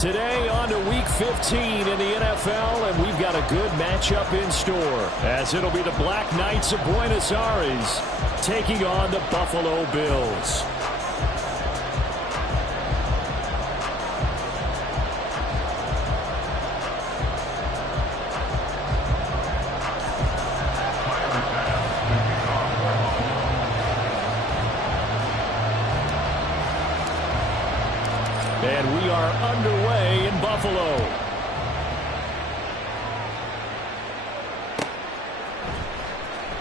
Today on to Week 15 in the NFL, and we've got a good matchup in store, as it'll be the Black Knights of Buenos Aires taking on the Buffalo Bills. And we are underway in Buffalo.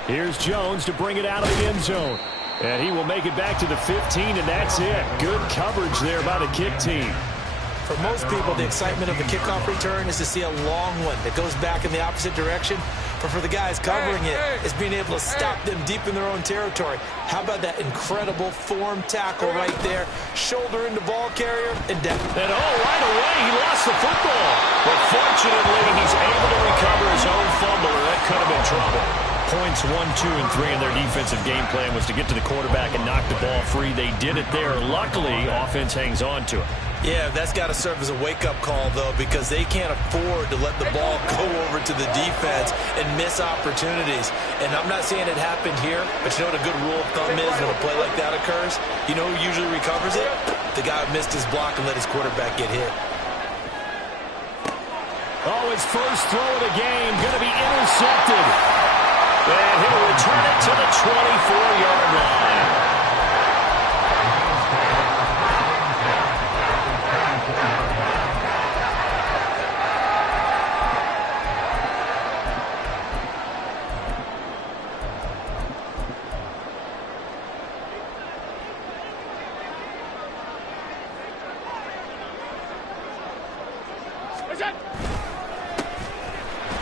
Here's Jones to bring it out of the end zone. And he will make it back to the 15, and that's it. Good coverage there by the kick team. For most people, the excitement of the kickoff return is to see a long one that goes back in the opposite direction. But for the guys covering it, it's being able to stop them deep in their own territory. How about that incredible form tackle right there? Shoulder into ball carrier and down. And right away, he lost the football. But fortunately, he's able to recover his own fumble, or that could have been trouble. Points 1, 2, and 3 in their defensive game plan was to get to the quarterback and knock the ball free. They did it there. Luckily, offense hangs on to it. Yeah, that's got to serve as a wake-up call, though, because they can't afford to let the ball go over to the defense and miss opportunities. And I'm not saying it happened here, but you know what a good rule of thumb is when a play like that occurs? You know who usually recovers it? The guy who missed his block and let his quarterback get hit. Oh, his first throw of the game going to be intercepted. And he'll return it to the 24-yard line.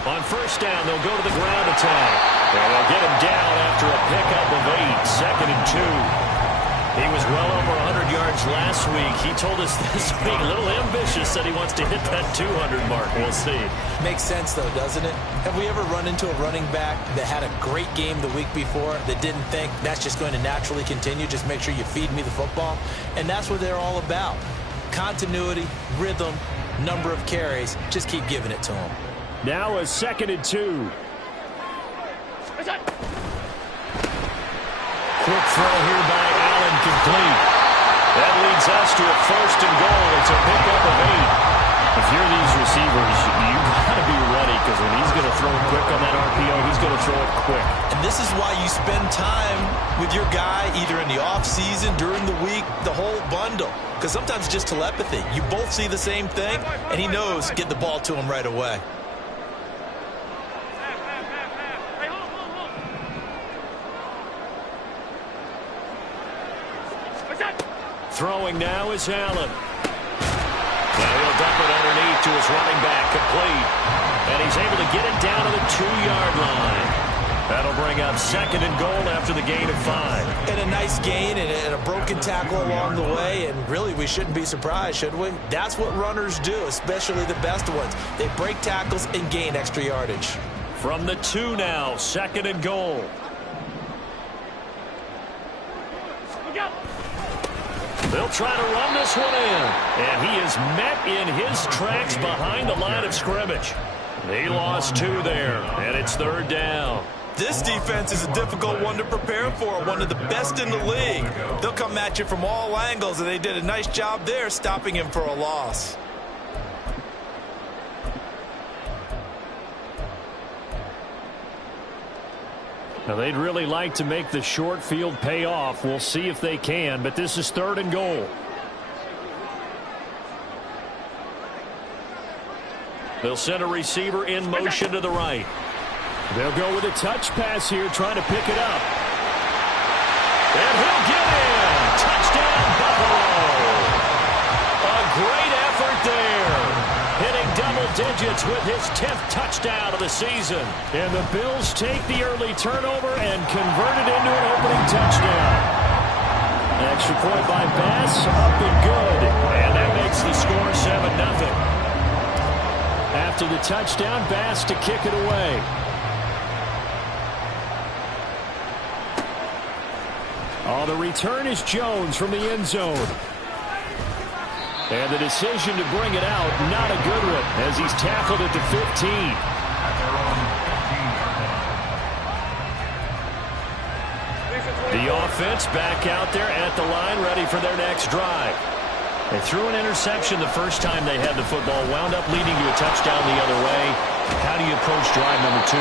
On first down, they'll go to the ground attack. And they'll get him down after a pickup of 8, 2nd and 2. He was well over 100 yards last week. He told us this week, a little ambitious, said he wants to hit that 200 mark. We'll see. Makes sense, though, doesn't it? Have we ever run into a running back that had a great game the week before that didn't think that's just going to naturally continue? Just make sure you feed me the football. And that's what they're all about. Continuity, rhythm, number of carries. Just keep giving it to them. Now a 2nd and 2. Quick throw here by Allen, complete. That leads us to a 1st and goal. It's a pickup of 8. If you're these receivers, you've got to be ready, because when he's going to throw it quick on that RPO, he's going to throw it quick. And this is why you spend time with your guy either in the offseason, during the week, the whole bundle. Because sometimes it's just telepathy. You both see the same thing, and he knows get the ball to him right away. Throwing now is Allen. Now he'll dump it underneath to his running back, complete. And he's able to get it down to the 2-yard line. That'll bring up 2nd and goal after the gain of 5. And a nice gain and a broken tackle along the way. And really, we shouldn't be surprised, should we? That's what runners do, especially the best ones. They break tackles and gain extra yardage. From the 2 now, 2nd and goal. They'll try to run this one in. And he is met in his tracks behind the line of scrimmage. He lost 2 there, and it's 3rd down. This defense is a difficult one to prepare for, one of the best in the league. They'll come at you from all angles, and they did a nice job there stopping him for a loss. Now, they'd really like to make the short field pay off. We'll see if they can, but this is 3rd and goal. They'll send a receiver in motion to the right. They'll go with a touch pass here, trying to pick it up. And he'll get in. Touchdown, Buffalo. A great effort there. Hitting double digits with his 10th touchdown of the season. And the Bills take the early turnover and convert it into an opening touchdown. Extra point by Bass, up and good. And that makes the score 7-0. After the touchdown, Bass to kick it away. Oh, the return is Jones from the end zone. And the decision to bring it out, not a good one, as he's tackled at the 15. The offense back out there at the line, ready for their next drive. They threw an interception the first time they had the football, wound up leading to a touchdown the other way. How do you approach drive number 2?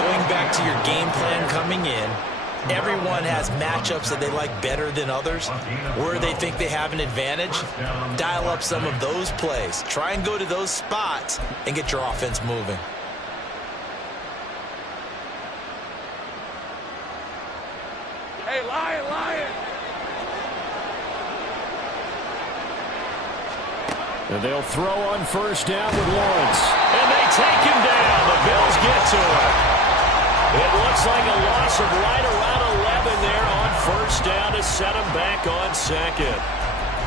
Going back to your game plan coming in, everyone has matchups that they like better than others, where they think they have an advantage. Dial up some of those plays. Try and go to those spots and get your offense moving. Hey, Lion, Lion! And they'll throw on first down with Lawrence. And they take him down. The Bills get to him. It looks like a loss of right around 11 there on first down to set him back on second.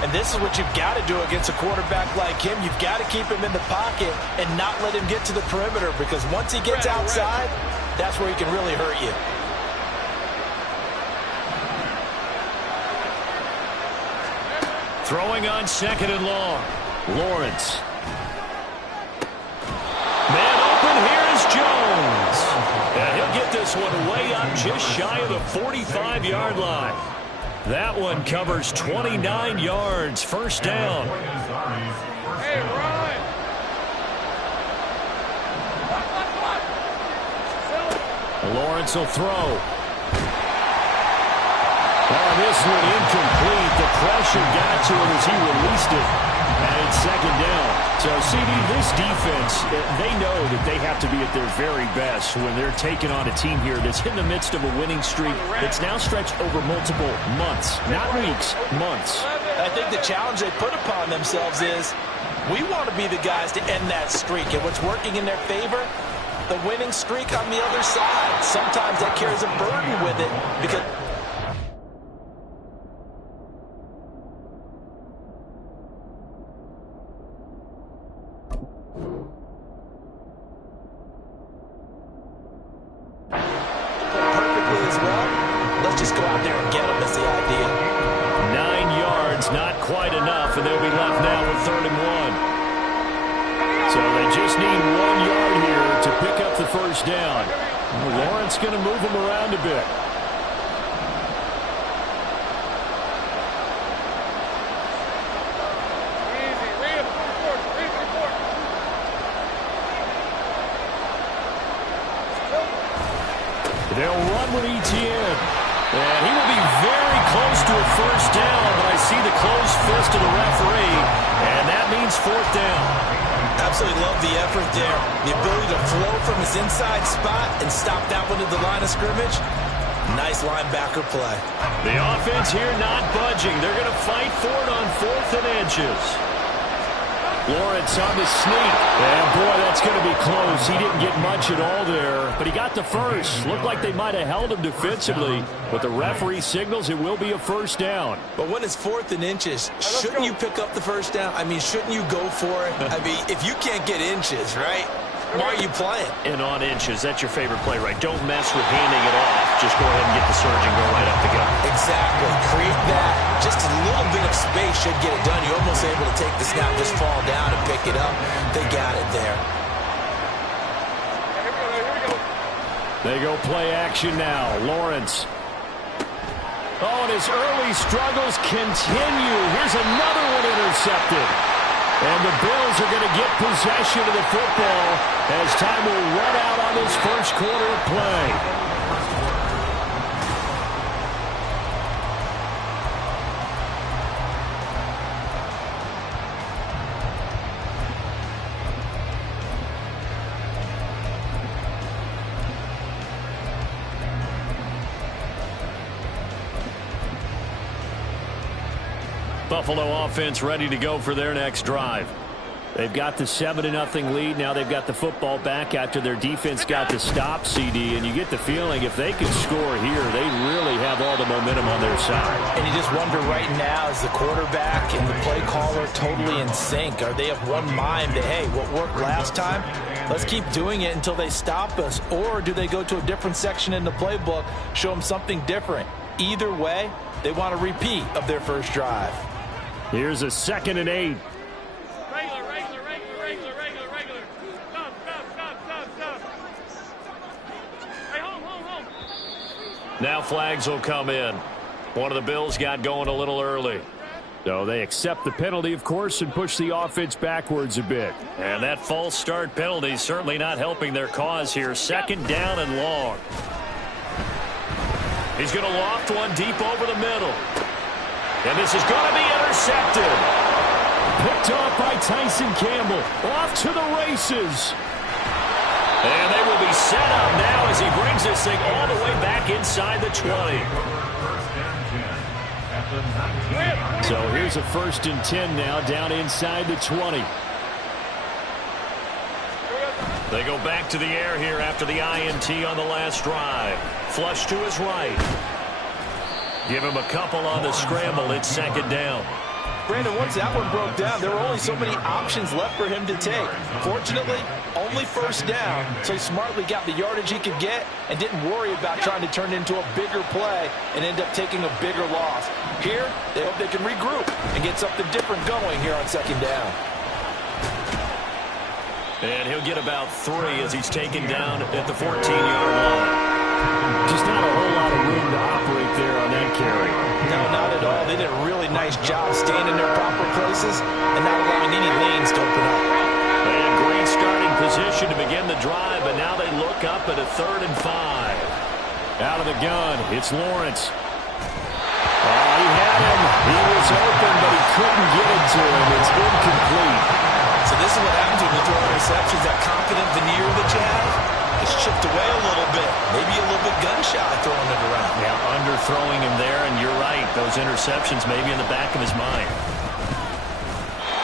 And this is what you've got to do against a quarterback like him. You've got to keep him in the pocket and not let him get to the perimeter, because once he gets outside, that's where he can really hurt you. Throwing on second and long. Lawrence. Man open, here is Jones. And he'll get this one way up just shy of the 45-yard line. That one covers 29 yards, first down. Hey, run! Lawrence will throw. Oh, this one incomplete. The pressure got to him as he released it. And it's second down. So, CD, this defense, they know that they have to be at their very best when they're taking on a team here that's in the midst of a winning streak that's now stretched over multiple months. Not weeks, months. I think the challenge they put upon themselves is, we want to be the guys to end that streak. And what's working in their favor? The winning streak on the other side. Sometimes that carries a burden with it because... Quite enough, and they'll be left now with 3rd and 1. So they just need 1 yard here to pick up the first down. Lawrence going to move him around a bit. Easy, reinforce. They'll run with Etienne. And he will be very close to a first down, but I see the closed fist of the referee, and that means 4th down. Absolutely love the effort there. The ability to flow from his inside spot and stop that one at the line of scrimmage. Nice linebacker play. The offense here not budging. They're going to fight for it on 4th and inches. Lawrence on the sneak. And, boy, that's going to be close. He didn't get much at all there, but he got the first. Looked like they might have held him defensively, but the referee signals it will be a first down. But when it's 4th and inches, shouldn't you pick up the first down? I mean, shouldn't you go for it? I mean, if you can't get inches, right, why are you playing? And on inches, that's your favorite play, right? Don't mess with handing it off. Just go ahead and get the surge and go right up the gut. Exactly. Create that. Just a little bit of space should get it done. You're almost able to take the snap, just fall down and pick it up. They got it there. Here we go. They go play action now. Lawrence. Oh, and his early struggles continue. Here's another one intercepted. And the Bills are going to get possession of the football as time will run out on this first quarter of play. Buffalo offense ready to go for their next drive. They've got the 7-0 lead. Now they've got the football back after their defense got the stop, CD. And you get the feeling if they can score here, they really have all the momentum on their side. And you just wonder right now, is the quarterback and the play caller totally in sync? Are they of one mind that, hey, what worked last time, let's keep doing it until they stop us? Or do they go to a different section in the playbook, show them something different? Either way, they want a repeat of their first drive. Here's a 2nd and 8. Now flags will come in. One of the Bills got going a little early. So they accept the penalty, of course, and push the offense backwards a bit. And that false start penalty is certainly not helping their cause here. Second down and long. He's going to loft one deep over the middle. And this is going to be intercepted. Picked off by Tyson Campbell. Off to the races. And they will be set up now as he brings this thing all the way back inside the 20. So here's a 1st and 10 now down inside the 20. They go back to the air here after the INT on the last drive. Flush to his right. Give him a couple on the scramble. It's 2nd down. Brandon, once that one broke down, there were only so many options left for him to take. Fortunately, only 1st down, so he smartly got the yardage he could get and didn't worry about trying to turn it into a bigger play and end up taking a bigger loss. Here, they hope they can regroup and get something different going here on 2nd down. And he'll get about 3 as he's taken down at the 14-yard line. Just not a whole lot of room to operate there on that carry. No, not at all. They did a really nice job staying in their proper places and not allowing any lanes to open up. They had great starting position to begin the drive, but now they look up at a 3rd and 5. Out of the gun, it's Lawrence. Oh, he had him. He was open, but he couldn't get it to him. It's incomplete. So this is what happens when you throw interceptions. That confident veneer that you have, it's chipped away a little bit. Maybe a little bit gun-shy throwing it around. Yeah, underthrowing him there, and you're right. Those interceptions may be in the back of his mind.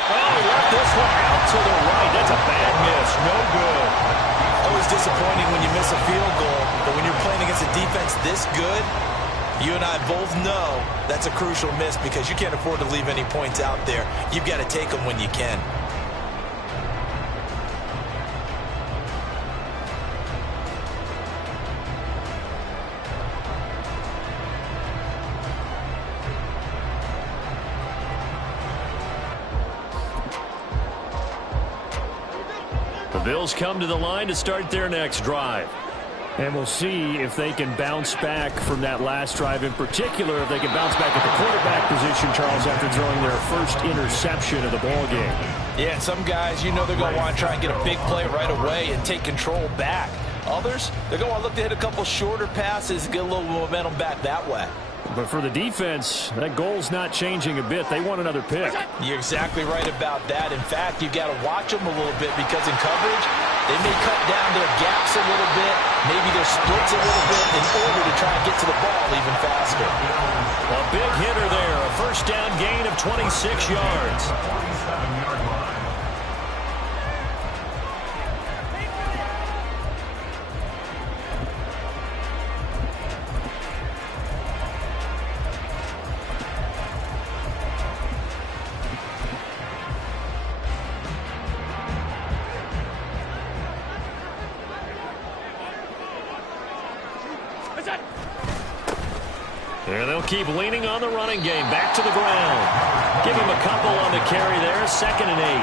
Oh, he left this one out to the right. That's a bad miss. No good. Always disappointing when you miss a field goal, but when you're playing against a defense this good, you and I both know that's a crucial miss because you can't afford to leave any points out there. You've got to take them when you can. The Bills come to the line to start their next drive. And we'll see if they can bounce back from that last drive, in particular, if they can bounce back at the quarterback position, Charles, after throwing their first interception of the ball game. Yeah, and some guys, you know they're going to want to try and get a big play right away and take control back. Others, they're going to want to look to hit a couple shorter passes and get a little momentum back that way. But for the defense, that goal's not changing a bit. They want another pick. You're exactly right about that. In fact, you've got to watch them a little bit because in coverage, they may cut down their gaps a little bit, maybe their splits a little bit in order to try and get to the ball even faster. A big hitter there, a 1st down gain of 26 yards. And they'll keep leaning on the running game. Back to the ground. Give him a couple on the carry there. 2nd and 8.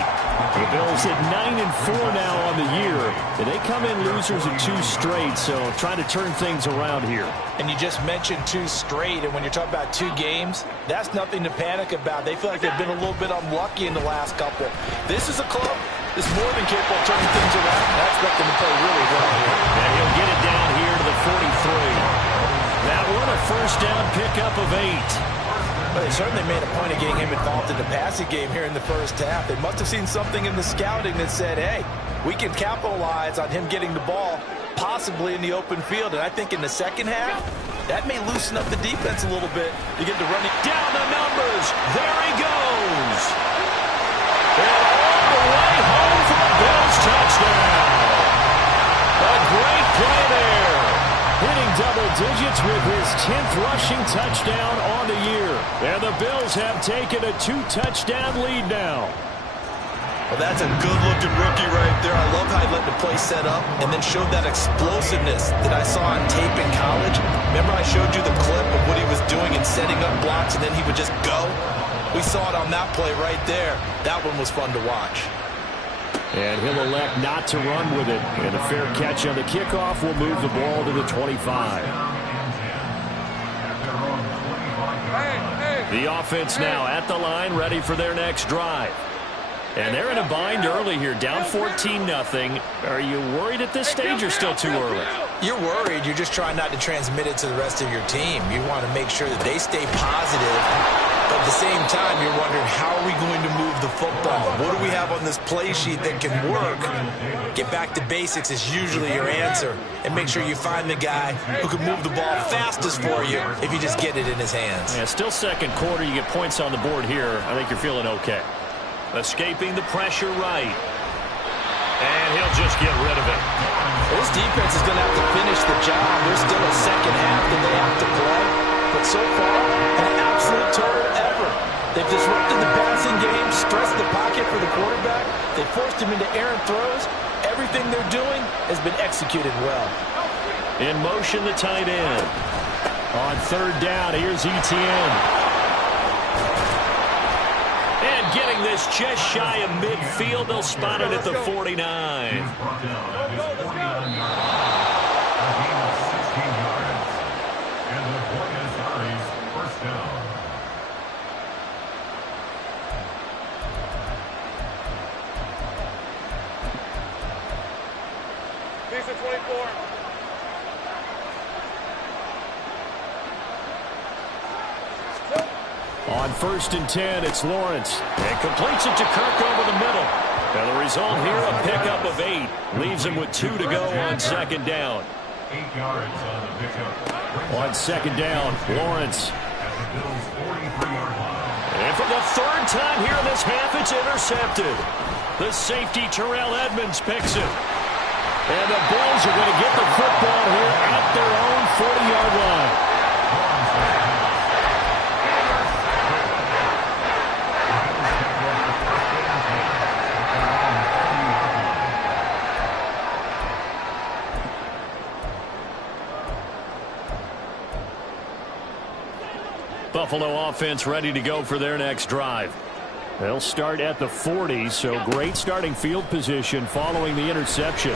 The Bills at 9-4 now on the year. And they come in losers of 2 straight, so trying to turn things around here. And you just mentioned 2 straight, and when you're talking about 2 games, that's nothing to panic about. They feel like they've been a little bit unlucky in the last couple. This is a club that's more than capable of turning things around. That's looking to play really well here. And he'll get it down here to the 43. That one a 1st down pickup of 8. Well, they certainly made a point of getting him involved in the passing game here in the 1st half. They must have seen something in the scouting that said, hey, we can capitalize on him getting the ball possibly in the open field. And I think in the 2nd half, that may loosen up the defense a little bit to get the running. Down the numbers. There he goes. And all the way home for the Bills touchdown. A great play there. Hitting double digits with his 10th rushing touchdown on the year. And the Bills have taken a 2-touchdown lead now. Well, that's a good-looking rookie right there. I love how he let the play set up and then showed that explosiveness that I saw on tape in college. Remember I showed you the clip of what he was doing and setting up blocks, and then he would just go? We saw it on that play right there. That one was fun to watch. And he'll elect not to run with it. And a fair catch on the kickoff will move the ball to the 25. The offense now at the line, ready for their next drive. And they're in a bind early here, down 14-0. Are you worried at this stage or still too early? You're worried. You're just trying not to transmit it to the rest of your team. You want to make sure that they stay positive. But at the same time, you're wondering, how are we going to move the football? What do we have on this play sheet that can work? Get back to basics is usually your answer. And make sure you find the guy who can move the ball fastest for you if you just get it in his hands. Yeah, still second quarter. You get points on the board here. I think you're feeling okay. Escaping the pressure right. And he'll just get rid of it. This defense is going to have to finish the job. There's still a second half that they have to play. But so far, an absolute total effort. They've disrupted the passing game, stressed the pocket for the quarterback. They forced him into errant throws. Everything they're doing has been executed well. In motion, the tight end. On third down, here's Etienne. And getting this just shy of midfield, they'll spot it at the 49. Decent 24. On 1st and 10, it's Lawrence. And completes it to Kirk over the middle. And the result here, a pickup of 8. Leaves him with 2 to go on second down. 8 yards on the pickup. On second down, Lawrence. At the Bills' 43-yard line. And for the third time here in this half, it's intercepted. The safety, Terrell Edmunds, picks it. And the Bills are going to get the football here at their own 40-yard line. Buffalo offense ready to go for their next drive. They'll start at the 40, so great starting field position following the interception.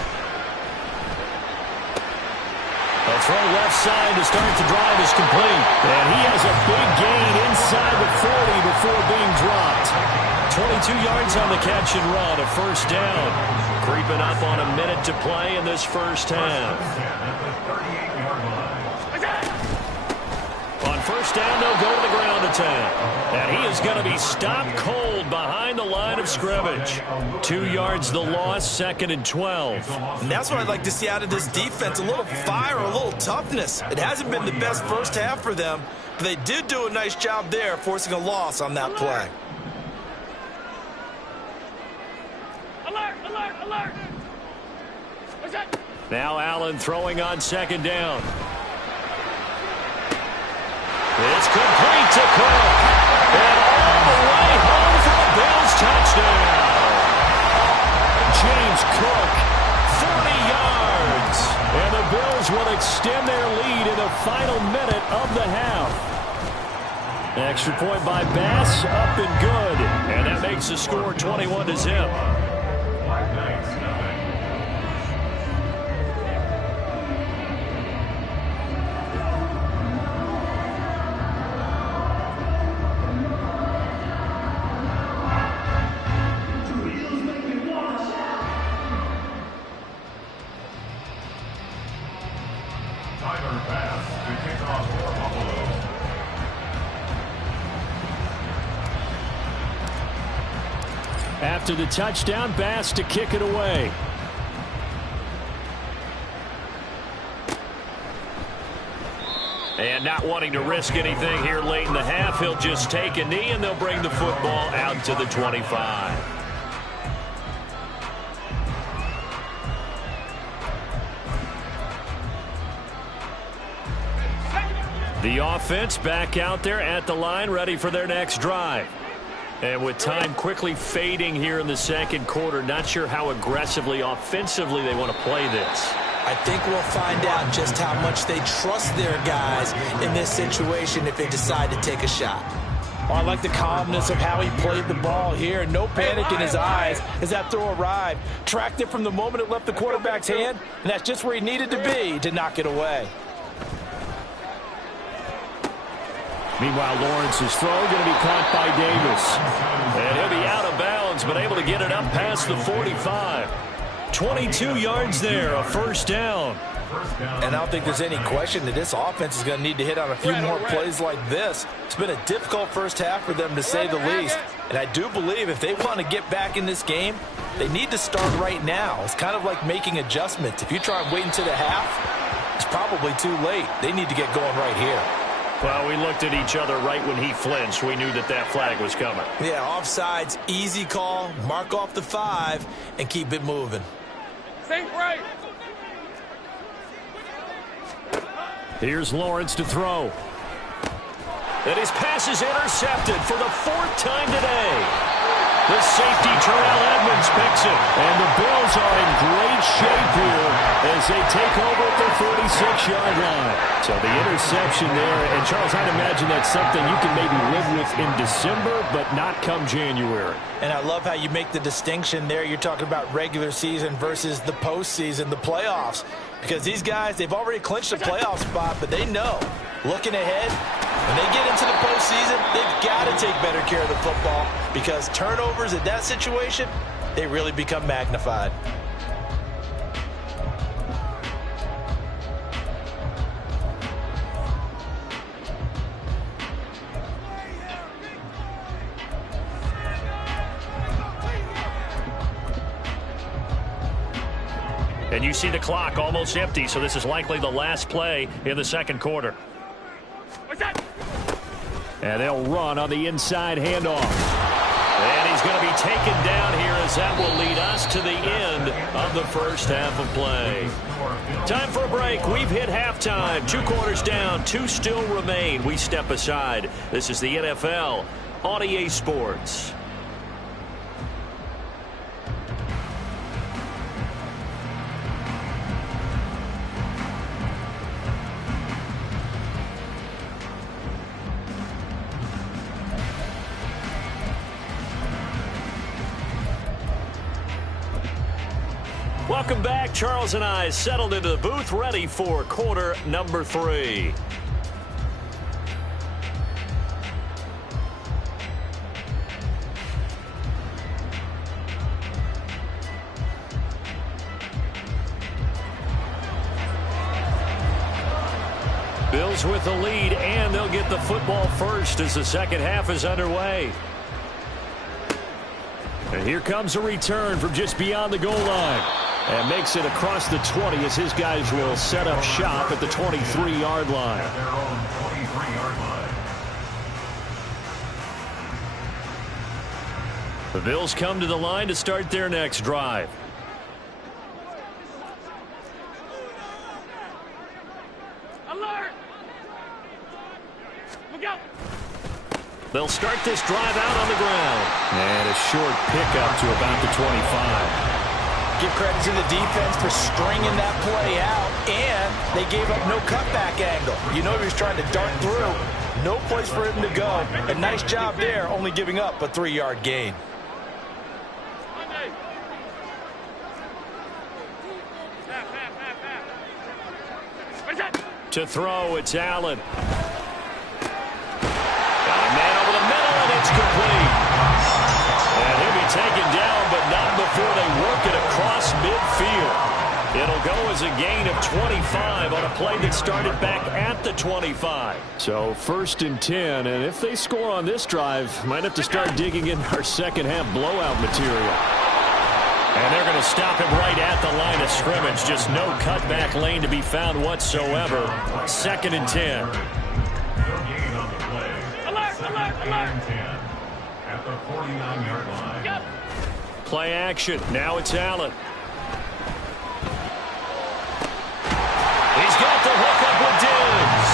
A throw left side to start the drive is complete. And he has a big gain inside the 40 before being dropped. 22 yards on the catch and run, a first down. Creeping up on a minute to play in this first half. On first down, they'll go to the ground attack. And he is going to be stopped cold behind the line of scrimmage. 2 yards the loss, 2nd and 12. And that's what I'd like to see out of this defense, a little fire, a little toughness. It hasn't been the best first half for them, but they did do a nice job there, forcing a loss on that play. Alert, alert, alert. What's that? Now Allen throwing on second down. It's complete to Cook. And all the way home for the Bills touchdown. James Cook, 40 yards. And the Bills will extend their lead in the final minute of the half. Extra point by Bass, up and good. And that makes the score 21-0. After the touchdown, Bass to kick it away. And not wanting to risk anything here late in the half, he'll just take a knee and they'll bring the football out to the 25. The offense back out there at the line, ready for their next drive. And with time quickly fading here in the second quarter, not sure how aggressively, offensively they want to play this. I think we'll find out just how much they trust their guys in this situation if they decide to take a shot. Oh, I like the calmness of how he played the ball here. No panic in his eyes as that throw arrived. Tracked it from the moment it left the quarterback's hand, and that's just where he needed to be to knock it away. Meanwhile, Lawrence's throw going to be caught by Davis. And he'll be out of bounds, but able to get it up past the 45. 22 yards there, a first down. And I don't think there's any question that this offense is going to need to hit on a few more plays like this. It's been a difficult first half for them, to say the least. And I do believe if they want to get back in this game, they need to start right now. It's kind of like making adjustments. If you try and wait until the half, it's probably too late. They need to get going right here. Well, we looked at each other right when he flinched. We knew that that flag was coming. Yeah, offsides, easy call. Mark off the 5 and keep it moving. Think right. Here's Lawrence to throw. And his pass is intercepted for the 4th time today. The safety, Terrell Edmonds, picks it. And the Bills are in great shape here as they take over at the 46-yard line. So the interception there. And, Charles, I'd imagine that's something you can maybe live with in December, but not come January. And I love how you make the distinction there. You're talking about regular season versus the postseason, the playoffs. Because these guys, they've already clinched a playoff spot, but they know, looking ahead, when they get into the postseason, they've got to take better care of the football because turnovers in that situation, they really become magnified. And you see the clock almost empty, so this is likely the last play in the second quarter. What's that? And they'll run on the inside handoff. And he's going to be taken down here as that will lead us to the end of the first half of play. Time for a break. We've hit halftime. 2 quarters down, 2 still remain. We step aside. This is the NFL on EA Sports. Welcome back. Charles and I settled into the booth, ready for quarter number 3. Bills with the lead, and they'll get the football first as the second half is underway. And here comes a return from just beyond the goal line. And makes it across the 20 as his guys will set up shop at the 23-yard line. At their own 23-yard line. The Bills come to the line to start their next drive. Alert! Look out! They'll start this drive out on the ground. And a short pickup to about the 25. Give credit to the defense for stringing that play out, and they gave up no cutback angle. You know he was trying to dart through. No place for him to go. A nice job there, only giving up a 3-yard gain. To throw, it's Allen. Got a man over the middle, and it's complete. And he'll be taken down, but not before they work it across midfield. It'll go as a gain of 25 on a play that started back at the 25. So 1st and 10, and if they score on this drive, might have to start digging in our second half blowout material. And they're going to stop him right at the line of scrimmage. Just no cutback lane to be found whatsoever. 2nd and 10. No gain on the play. Alert! Alert! Alert! 10 at the 49-yard line. Yep. Play action. Now it's Allen. He's got the hook up with Diggs.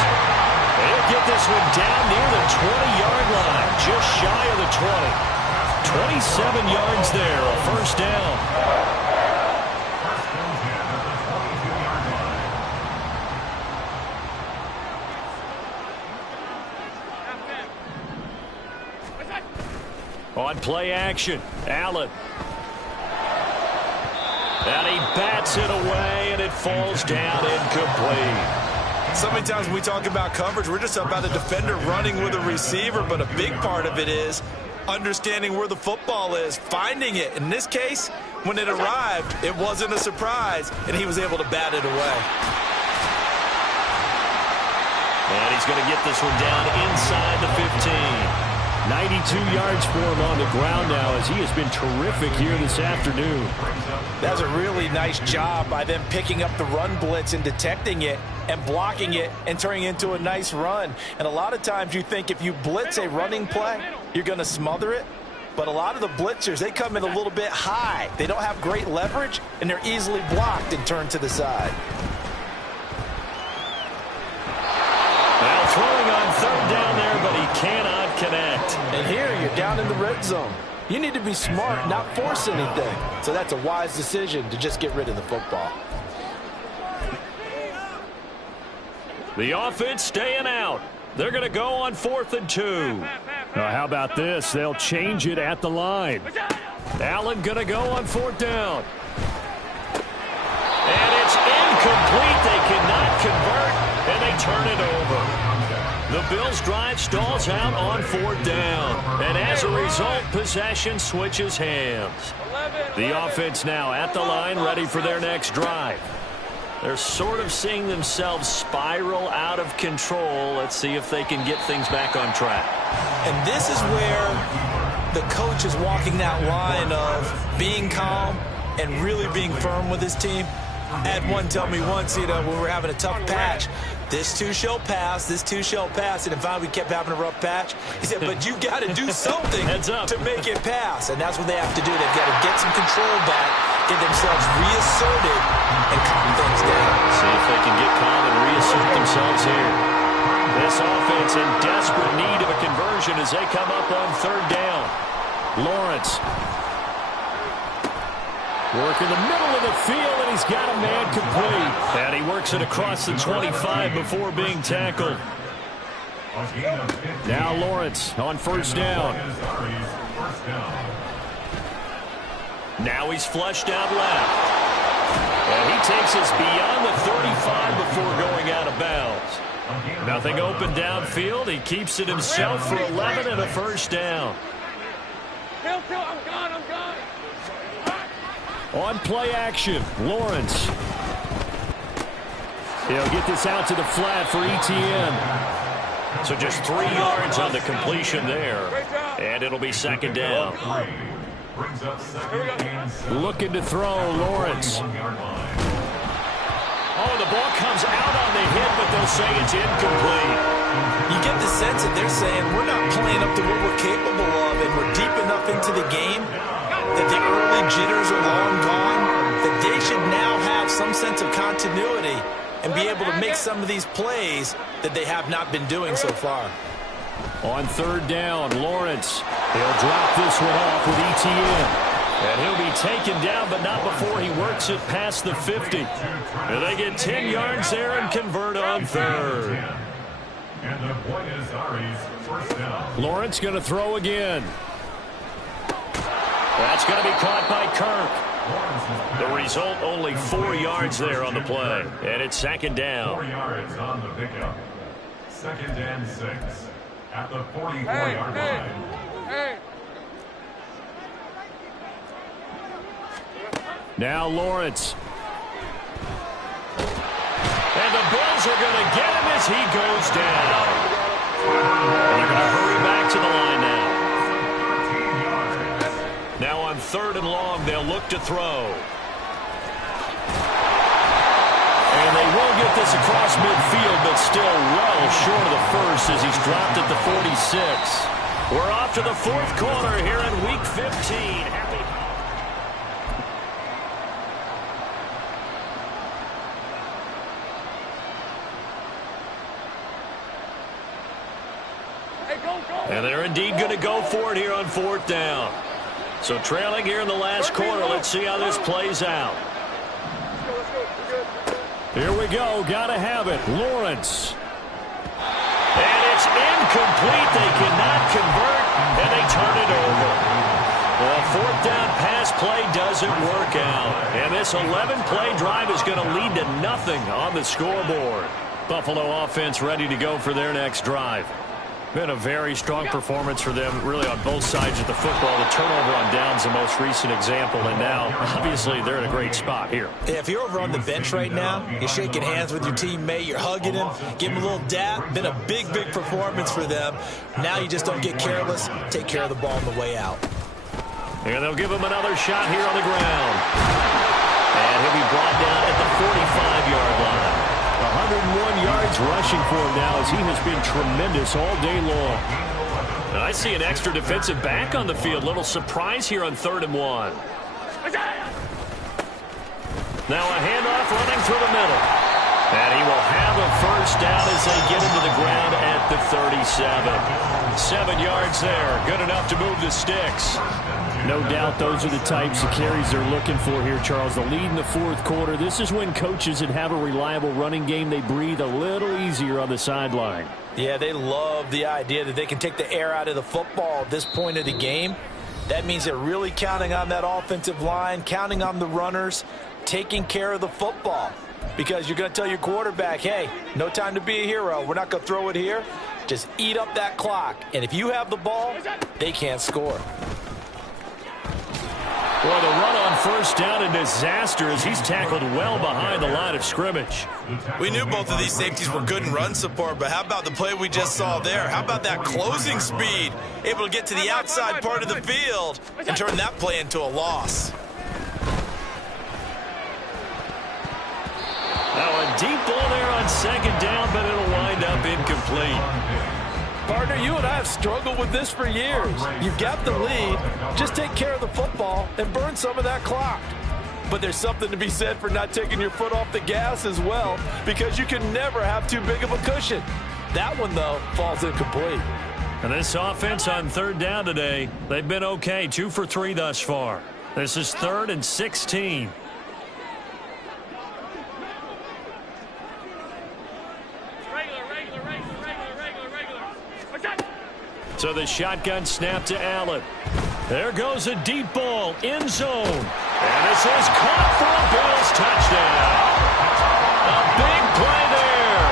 He'll get this one down near the 20-yard line, just shy of the 20. 27 yards there, a first down. First and 10 at the 22-yard line. On play action, Allen. And he bats it away, and it falls down incomplete. So many times when we talk about coverage, we're just about a defender running with a receiver, but a big part of it is understanding where the football is, finding it. In this case, when it arrived, it wasn't a surprise, and he was able to bat it away. And he's going to get this one down inside the 15. 92 yards for him on the ground now, as he has been terrific here this afternoon. That's a really nice job by them picking up the run blitz and detecting it and blocking it and turning it into a nice run. And a lot of times you think if you blitz a running play, you're going to smother it. But a lot of the blitzers, they come in a little bit high. They don't have great leverage, and they're easily blocked and turned to the side. Now throwing on third down there, but he cannot connect. And here you're down in the red zone. You need to be smart, not force anything. So that's a wise decision to just get rid of the football. The offense staying out. They're going to go on 4th and 2. Now, how about this? They'll change it at the line. Allen going to go on 4th down. And it's incomplete. They cannot convert, and they turn it over. The Bills' drive stalls out on 4th down. And as a result, possession switches hands. The offense now at the line, ready for their next drive. They're sort of seeing themselves spiral out of control. Let's see if they can get things back on track. And this is where the coach is walking that line of being calm and really being firm with his team. I had one tell me once, when we're having a tough patch, this too shall pass, this too shall pass. And finally we kept having a rough patch. He said, but you got to do something to make it pass. And that's what they have to do. They've got to get some control back, get themselves reasserted, and calm things down. See if they can get calm and reassert themselves here. This offense in desperate need of a conversion as they come up on 3rd down. Lawrence. Work in the middle of the field, and he's got a man complete. And he works it across the 25 before being tackled. Now Lawrence on 1st down. Now he's flushed out left. And he takes us beyond the 35 before going out of bounds. Nothing open downfield. He keeps it himself for 11 and a 1st down. Kill, I'm gone, I'm gone. On play action, Lawrence. He'll get this out to the flat for ETN. So just 3 yards on the completion there. And it'll be 2nd down. Looking to throw, Lawrence. Oh, the ball comes out on the hit, but they'll say it's incomplete. You get the sense that they're saying we're not playing up to what we're capable of, and we're deep enough into the game that the early jitters are long gone, that they should now have some sense of continuity and be able to make some of these plays that they have not been doing so far. On 3rd down, Lawrence. He'll drop this one off with ETN. And he'll be taken down, but not before he works it past the 50. And they get 10 yards there and convert on 3rd. And the Buenos Aires 1st down. Lawrence going to throw again. That's going to be caught by Kirk. The result, only 4 yards there on the play. And it's 2nd down. 4 yards on the pickup. 2nd and 6 at the 44-yard line. Hey. Now Lawrence. And the Bills are going to get him as he goes down. And they're going to hurry back to the line now. Now on 3rd and long, they'll look to throw. And they will get this across midfield, but still well short of the first as he's dropped at the 46. We're off to the 4th quarter here in Week 15. And they're indeed going to go for it here on 4th down. So trailing here in the last quarter. Let's see how this plays out. Here we go. Got to have it. Lawrence. And it's incomplete. They cannot convert, and they turn it over. The 4th down pass play doesn't work out. And this 11-play drive is going to lead to nothing on the scoreboard. Buffalo offense ready to go for their next drive. Been a very strong performance for them, really, on both sides of the football. The turnover on downs, the most recent example, and now, obviously, they're in a great spot here. Yeah, if you're over on the bench right now, you're shaking hands with your teammate, you're hugging him, give him a little dap. Been a big, big performance for them. Now you just don't get careless. Take care of the ball on the way out. And they'll give him another shot here on the ground. And he'll be brought down at the 45-yard line. 101 yards rushing for him now as he has been tremendous all day long. And I see an extra defensive back on the field. Little surprise here on 3rd and 1. Now a handoff running through the middle. And he will have a first down as they get into the ground at the 37. 7 yards there. Good enough to move the sticks. No doubt those are the types of carries they're looking for here, Charles. The lead in the 4th quarter. This is when coaches that have a reliable running game, they breathe a little easier on the sideline. Yeah, they love the idea that they can take the air out of the football at this point of the game. That means they're really counting on that offensive line, counting on the runners, taking care of the football. Because you're going to tell your quarterback, hey, no time to be a hero. We're not going to throw it here. Just eat up that clock. And if you have the ball, they can't score. Well, the run on first down, a disaster as he's tackled well behind the line of scrimmage. We knew both of these safeties were good in run support, but how about the play we just saw there? How about that closing speed? Able to get to the outside part of the field and turn that play into a loss. Now a deep ball there on 2nd down, but it'll wind up incomplete. Partner, you and I have struggled with this for years. You've got the lead. Just take care of the football and burn some of that clock. But there's something to be said for not taking your foot off the gas as well, because you can never have too big of a cushion. That one, though, falls incomplete. And this offense on 3rd down today, they've been okay. 2 for 3 thus far. This is 3rd and 16. So the shotgun snap to Allen. There goes a deep ball, end zone. And this is caught for a Bills touchdown. A big play there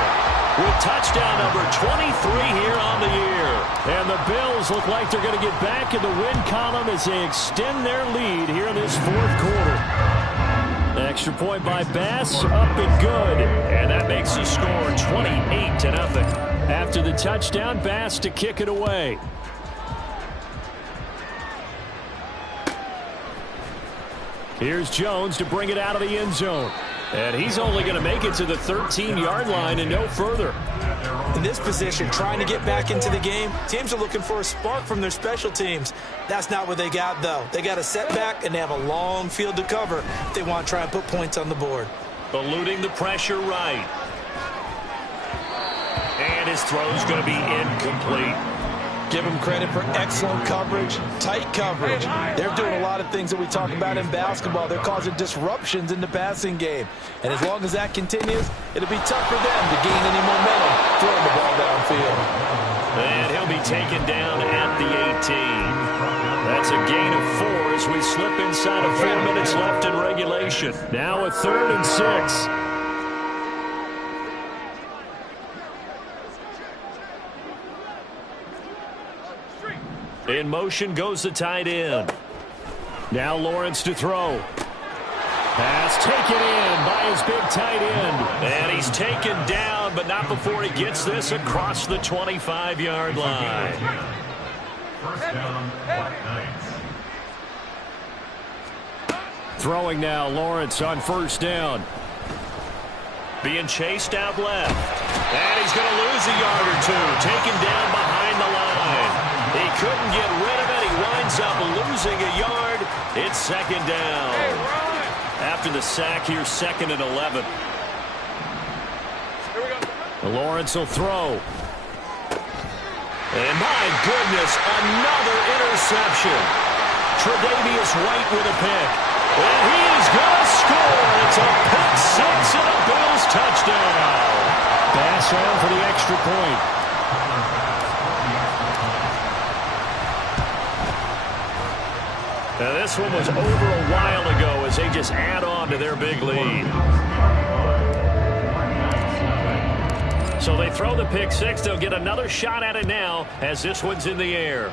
with touchdown number 23 here on the year. And the Bills look like they're going to get back in the win column as they extend their lead here in this 4th quarter. Extra point by Bass, up and good. And that makes the score 28-0. After the touchdown, Bass to kick it away. Here's Jones to bring it out of the end zone. And he's only going to make it to the 13-yard line and no further. In this position, trying to get back into the game, teams are looking for a spark from their special teams. That's not what they got, though. They got a setback, and they have a long field to cover if they want to try and put points on the board. Eluding the pressure right. And his throw's going to be incomplete. Give them credit for excellent coverage, tight coverage. They're doing a lot of things that we talk about in basketball. They're causing disruptions in the passing game. And as long as that continues, it'll be tough for them to gain any momentum throwing the ball downfield. And he'll be taken down at the 18. That's a gain of 4 as we slip inside of 4 minutes left in regulation. Now a 3rd and 6. In motion goes the tight end. Now Lawrence to throw. Pass taken in by his big tight end. And he's taken down, but not before he gets this across the 25-yard line. First down, Knights. Throwing now, Lawrence on first down. Being chased out left. And he's going to lose a yard or two. Taken down behind the line. He couldn't get rid of it. He winds up losing a yard. It's 2nd down. After the sack here, 2nd and 11. Lawrence will throw. And my goodness, another interception. Tre'Davious White with a pick. And he's going to score. It's a pick 6 and a Bills touchdown. Bass on for the extra point. Now this one was over a while ago as they just add on to their big lead. So they throw the pick six. They'll get another shot at it now as this one's in the air.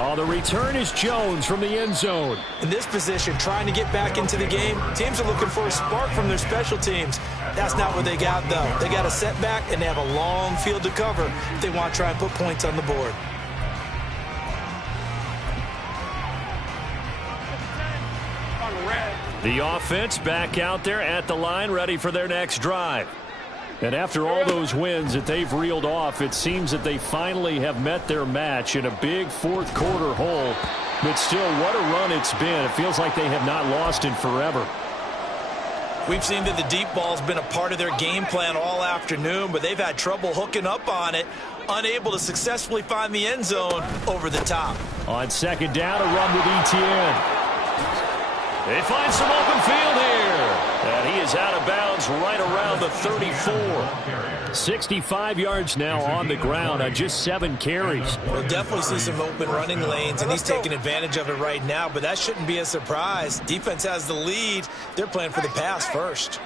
Oh, the return is Jones from the end zone. In this position, trying to get back into the game, teams are looking for a spark from their special teams. That's not what they got, though. They got a setback, and they have a long field to cover if they want to try and put points on the board. The offense back out there at the line, ready for their next drive. And after all those wins that they've reeled off, it seems that they finally have met their match in a big fourth quarter hole. But still, what a run it's been. It feels like they have not lost in forever. We've seen that the deep ball's been a part of their game plan all afternoon, but they've had trouble hooking up on it, unable to successfully find the end zone over the top. On second down, a run with Etienne. They find some open field here. And he is out of bounds right around the 34. 65 yards now on the ground on just 7 carries. We'll definitely see some open running lanes, and he's taking advantage of it right now, but that shouldn't be a surprise. Defense has the lead. They're playing for the pass first.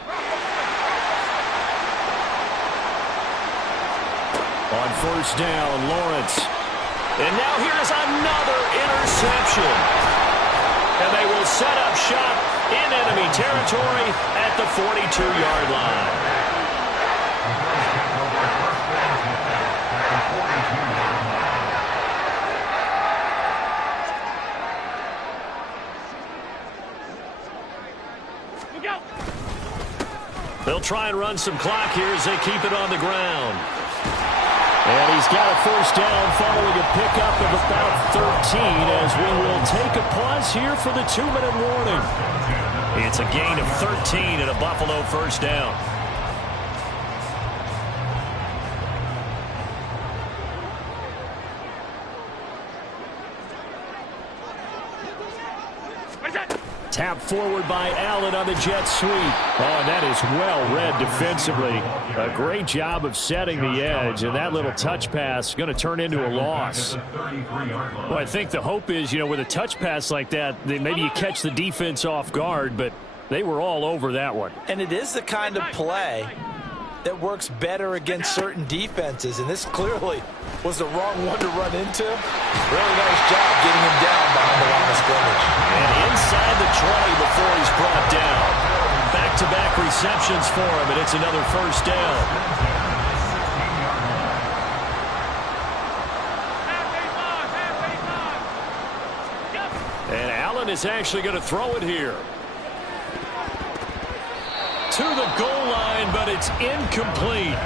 On first down, Lawrence. And now here's another interception. And they will set up shop in enemy territory at the 42-yard line. They'll try and run some clock here as they keep it on the ground. And he's got a first down following a pickup of about 13 as we will take a pause here for the 2-minute warning. It's a gain of 13 and a Buffalo first down. Tap forward by Allen on the jet sweep. Oh, and that is well read defensively. A great job of setting the edge, and that little touch pass is going to turn into a loss. Well, I think the hope is, with a touch pass like that, maybe you catch the defense off guard, but they were all over that one. And it is the kind of play that works better against certain defenses, and this clearly was the wrong one to run into. Really nice job getting him down behind the line of scrimmage. And inside the 20 before he's brought down. Back-to-back receptions for him, and it's another first down. And Allen is actually going to throw it here. To the goal line, but it's incomplete.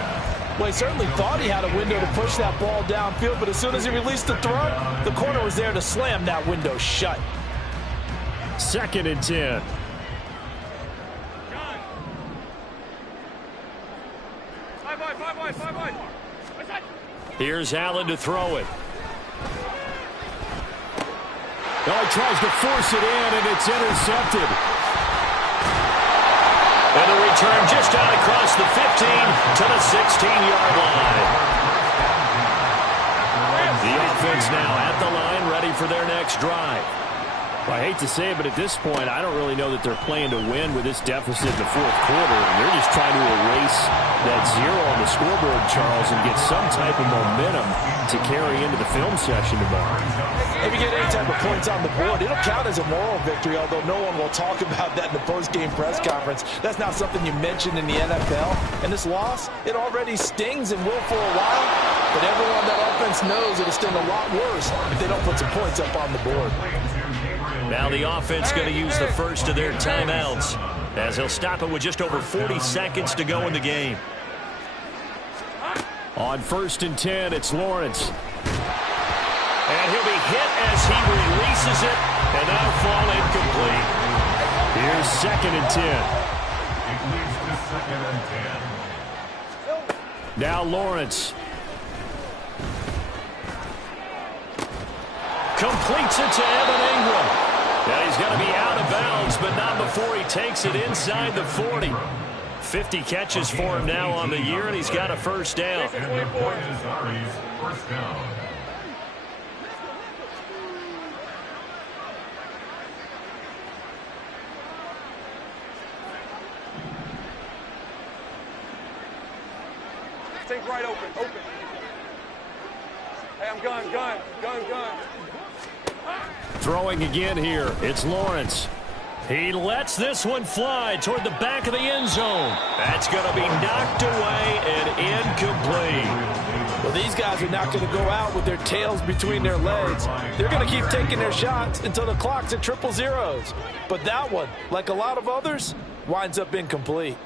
Well, he certainly thought he had a window to push that ball downfield, but as soon as he released the throw, the corner was there to slam that window shut. 2nd and 10. Here's Allen to throw it. Oh, he tries to force it in, and it's intercepted. And a return just out across the 15 to the 16-yard line. The offense now at the line, ready for their next drive. Well, I hate to say it, but at this point, I don't really know that they're playing to win with this deficit in the fourth quarter. They're just trying to erase that 0 on the scoreboard, Charles, and get some type of momentum to carry into the film session tomorrow. If you get any type of points on the board, it'll count as a moral victory, although no one will talk about that in the post-game press conference. That's not something you mentioned in the NFL. And this loss, it already stings and will for a while, but everyone on that offense knows it'll sting a lot worse if they don't put some points up on the board. Now the offense going to use the first of their timeouts as they'll stop it with just over 40 seconds to go in the game. On 1st and 10, it's Lawrence. And he'll be hit as he releases it, and that'll fall incomplete. Here's 2nd and 10. Now Lawrence. Completes it to Evan Ingram. And he's going to be out of bounds, but not before he takes it inside the 40. 50 catches for him now on the year, and he's got a first down. Everything's right open. Open. Hey, I'm gun. Throwing again here. It's Lawrence. He lets this one fly toward the back of the end zone. That's going to be knocked away and incomplete. Well, these guys are not going to go out with their tails between their legs. They're going to keep taking their shots until the clock's at 000. But that one, like a lot of others, winds up incomplete.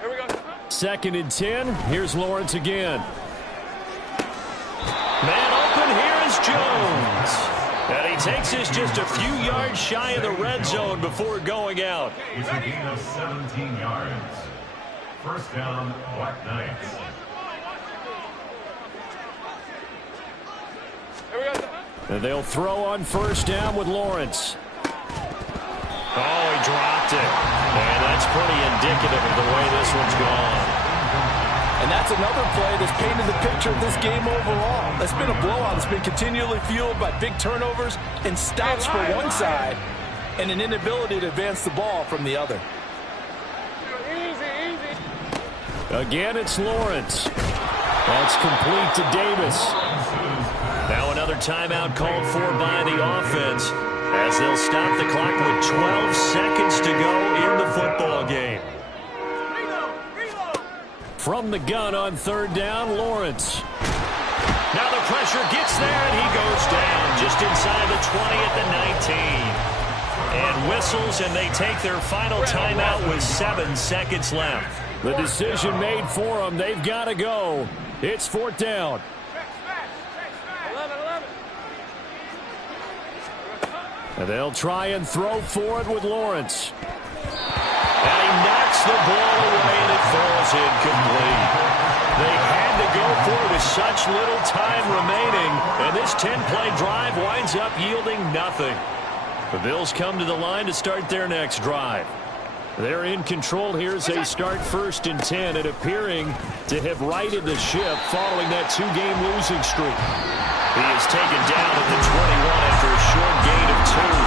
Here we go. 2nd and 10. Here's Lawrence again. Man open. Here is Jones. And he takes this just a few yards shy of the red zone before going out. It's a gain of 17 yards. First down, Black Knights. Here we go. And they'll throw on 1st down with Lawrence. Oh, he dropped it. And that's pretty indicative of the way this one's gone. And that's another play that's painted the picture of this game overall. That's been a blowout. It's been continually fueled by big turnovers and stops for one side and an inability to advance the ball from the other. Easy. Again, it's Lawrence. That's complete to Davis. Now another timeout called for by the offense as they'll stop the clock with 12 seconds to go in the football game. From the gun on 3rd down, Lawrence. Now the pressure gets there, and he goes down just inside the 20 at the 19. And whistles, and they take their final timeout with 7 seconds left. The decision made for them. They've got to go. It's 4th down. 11. And they'll try and throw for it with Lawrence. And he knocks the ball away, and it falls incomplete. They had to go for it with such little time remaining, and this 10-play drive winds up yielding nothing. The Bills come to the line to start their next drive. They're in control here as they start 1st and 10 and appearing to have righted the ship following that 2-game losing streak. He is taken down at the 21 after a short gain of 2.